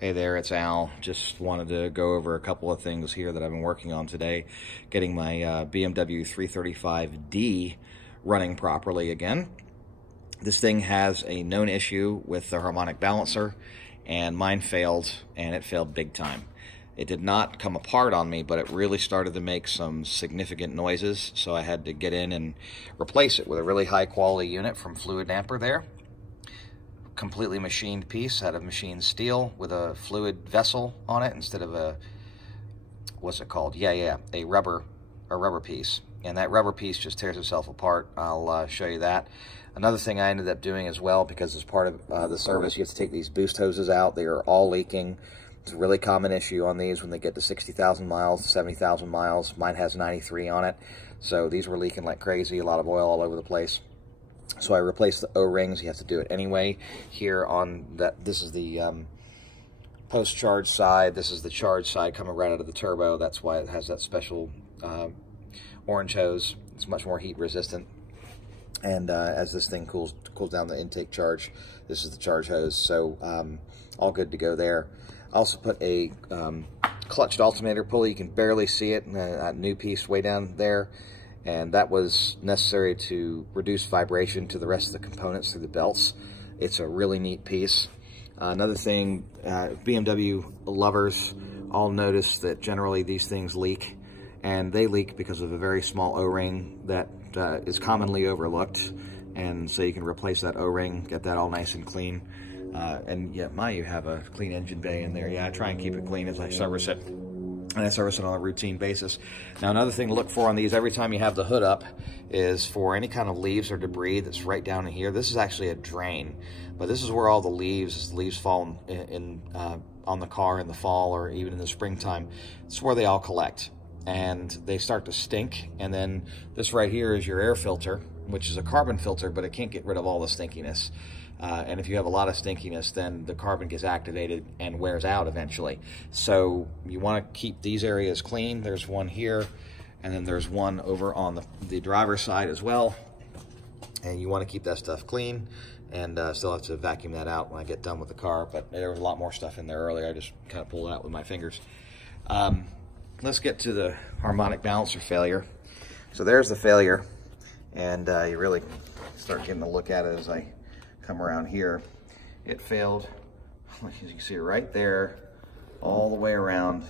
Hey there, it's Al. Just wanted to go over a couple of things here that I've been working on today. Getting my BMW 335D running properly again. This thing has a known issue with the harmonic balancer, and mine failed, and it failed big time. It did not come apart on me, but it really started to make some significant noises, so I had to get in and replace it with a really high quality unit from Fluid Damper there. Completely machined piece out of machined steel with a fluid vessel on it instead of a, what's it called? A rubber piece. And that rubber piece just tears itself apart. I'll show you that. Another thing I ended up doing as well, because as part of the service, you have to take these boost hoses out. They are all leaking. It's a really common issue on these when they get to 60,000 miles, 70,000 miles. Mine has 93 on it. So these were leaking like crazy, a lot of oil all over the place. So I replaced the O-rings. You have to do it anyway. Here on that, this is the post-charge side. This is the charge side coming right out of the turbo. That's why it has that special orange hose. It's much more heat resistant. And as this thing cools down the intake charge, this is the charge hose. So all good to go there. I also put a clutched alternator pulley. You can barely see it. A new piece way down there. And that was necessary to reduce vibration to the rest of the components through the belts. It's a really neat piece. Another thing, BMW lovers all notice that generally these things leak, and they leak because of a very small O-ring that is commonly overlooked. And so you can replace that O-ring, get that all nice and clean. And yeah, you have a clean engine bay in there. Yeah, I try and keep it clean as I service it. And I service it on a routine basis. Now, another thing to look for on these, every time you have the hood up, is for any kind of leaves or debris that's right down in here. This is actually a drain, but this is where all the leaves fall on the car in the fall or even in the springtime. It's where they all collect, and they start to stink. And then this right here is your air filter, which is a carbon filter, but it can't get rid of all the stinkiness. And if you have a lot of stinkiness, then the carbon gets activated and wears out eventually. So you want to keep these areas clean. There's one here, and then there's one over on the driver's side as well. And you want to keep that stuff clean, and still have to vacuum that out when I get done with the car. But there was a lot more stuff in there earlier. I just kind of pulled it out with my fingers. Let's get to the harmonic balancer failure. So there's the failure, and you really start getting a look at it as I come around here. It failed, as you can see right there, all the way around.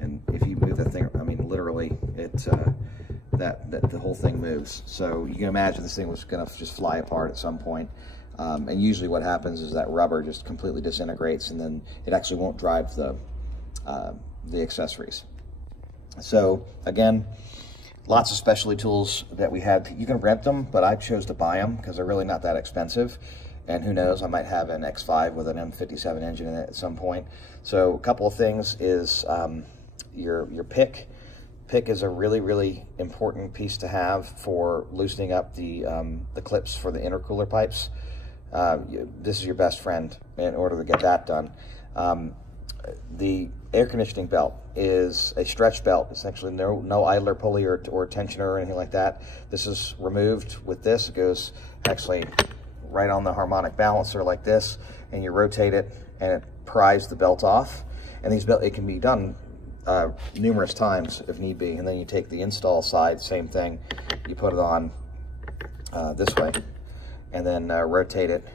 And if you move that thing, I mean, literally, the whole thing moves. So you can imagine this thing was gonna just fly apart at some point. And usually what happens is that rubber just completely disintegrates, and then it actually won't drive the accessories. So again, lots of specialty tools that we had. You can rent them, but I chose to buy them because they're really not that expensive. And who knows, I might have an X5 with an M57 engine in it at some point. So a couple of things is your pick. Pick is a really, really important piece to have for loosening up the clips for the intercooler pipes. This is your best friend in order to get that done. The air conditioning belt is a stretch belt. It's actually no idler pulley or tensioner or anything like that. This is removed with this. It goes actually right on the harmonic balancer like this, and you rotate it and it pries the belt off. And these it can be done numerous times if need be. And then you take the install side, same thing. You put it on this way, and then rotate it,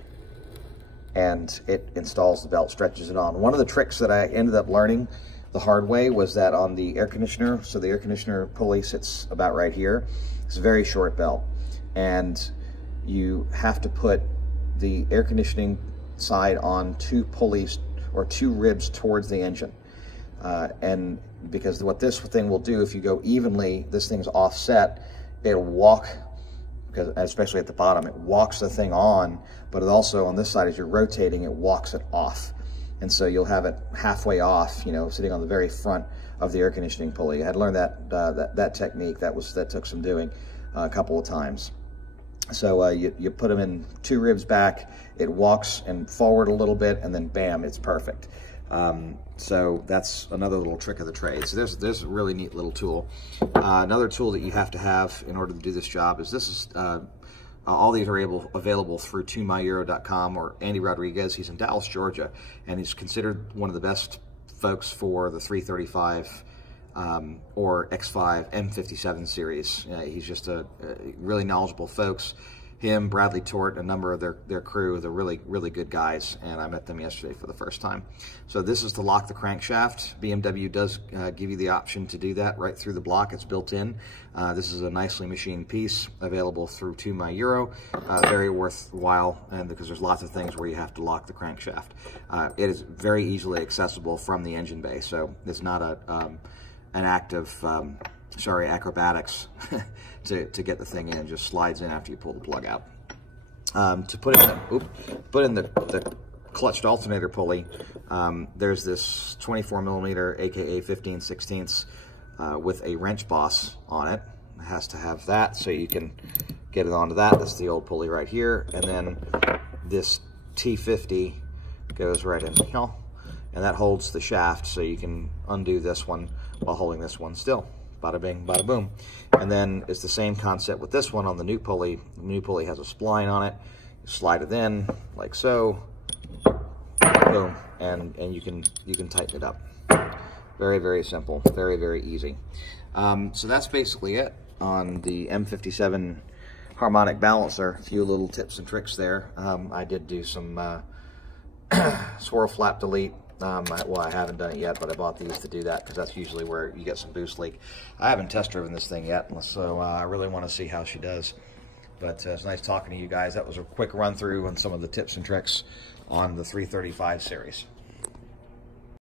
and it installs the belt, stretches it on. One of the tricks that I ended up learning the hard way was that on the air conditioner, so the air conditioner pulley sits about right here. It's a very short belt, and you have to put the air conditioning side on two pulleys or two ribs towards the engine. And because what this thing will do, if you go evenly, this thing's offset, it'll walk, because especially at the bottom, it walks the thing on, but it also on this side, as you're rotating, it walks it off. And so you'll have it halfway off, you know, sitting on the very front of the air conditioning pulley. I had learned that technique. That took some doing a couple of times. So you put them in two ribs back, it walks and forward a little bit, and then bam, it's perfect. So that's another little trick of the trade. So there's a really neat little tool. Another tool that you have to have in order to do this job is this is All these are available through tomyeuro.com or Andy Rodriguez. He's in Dallas, Georgia, and he's considered one of the best folks for the 335 or X5 M57 series. He's just a really knowledgeable folks. Him, Bradley Tort, a number of their crew, they're really, really good guys, and I met them yesterday for the first time. So this is to lock the crankshaft. BMW does give you the option to do that right through the block. It's built in. This is a nicely machined piece available through To My Euro. Very worthwhile, and because there's lots of things where you have to lock the crankshaft. It is very easily accessible from the engine bay, so it's not an act of acrobatics to get the thing in. It just slides in after you pull the plug out. To put in the clutched alternator pulley, there's this 24 millimeter, aka 15/16 with a wrench boss on it. It has to have that so you can get it onto that. That's the old pulley right here, and then this T50 goes right in here, and that holds the shaft so you can undo this one while holding this one still. Bada bing, bada boom. And then it's the same concept with this one on the new pulley. The new pulley has a spline on it. You slide it in like so, boom, and you can tighten it up. Very, very simple, very, very easy. So that's basically it on the M57 Harmonic balancer. A few little tips and tricks there. I did do some swirl flap delete. Well, I haven't done it yet, but I bought these to do that because that's usually where you get some boost leak. I haven't test driven this thing yet, so I really want to see how she does. But it's nice talking to you guys. That was a quick run through on some of the tips and tricks on the 335 series.